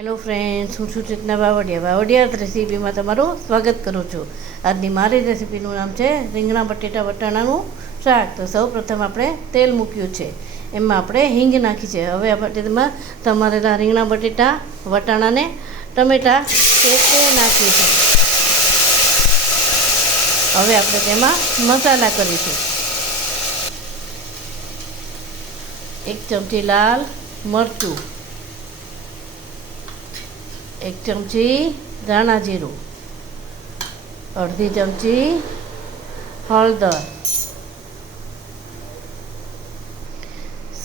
Hello friends, હું છું ચેતના વાવડિયા રેસીપીમાં તમારું સ્વાગત કરું છું. આજની મારી રેસીપીનું નામ છે રીંગણા બટેટા વટાણાનું શાક. તો સૌ પ્રથમ આપણે તેલ મૂક્યું છે, એમાં આપણે હિંગ નાખી છે. હવે આપણે તેમાં સમારેલા રીંગણા બટેટા વટાણાને ટમેટાં તે નાખીએ છીએ. હવે આપણે તેમાં મસાલા કરીશું. 1 ચમચી લાલ મરચું, 1 ચમચી ધાણા જીરું, અડધી ચમચી હળદર,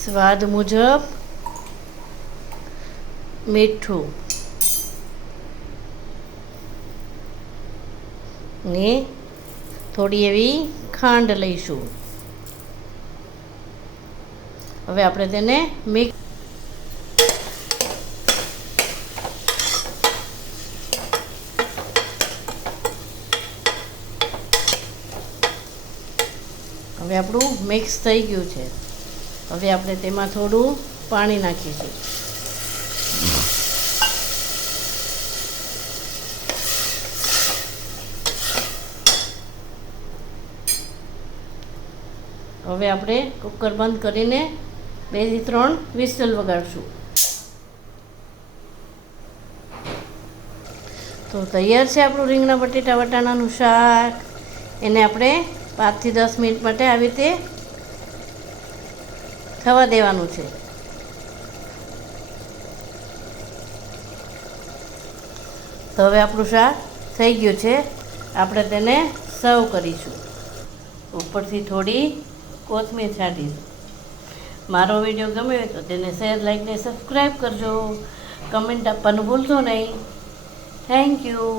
સ્વાદ મુજબ મીઠું ને થોડી એવી ખાંડ લઈશું. હવે આપણે તેને મિક્સ હવે આપણું મિક્સ થઈ ગયું છે. હવે આપણે તેમાં થોડું પાણી નાખીશું. હવે આપણે કુકર બંધ કરીને 2 થી 3 વિસલ વગાડશું. તો તૈયાર છે આપણું રીંગણા બટેટા વટાણાનું શાક. એને આપણે 5 થી 10 મિનિટ માટે આવી રીતે થવા દેવાનું છે. તો હવે આપણું શાક થઈ ગયું છે. આપણે તેને સર્વ કરીશું. ઉપરથી થોડી કોથમીર છાંટીશું. મારો વિડીયો ગમે હોય તો તેને શેર, લાઈક ને સબસ્ક્રાઈબ કરજો. કમેન્ટ આપવાનું ભૂલશો નહીં. Thank you.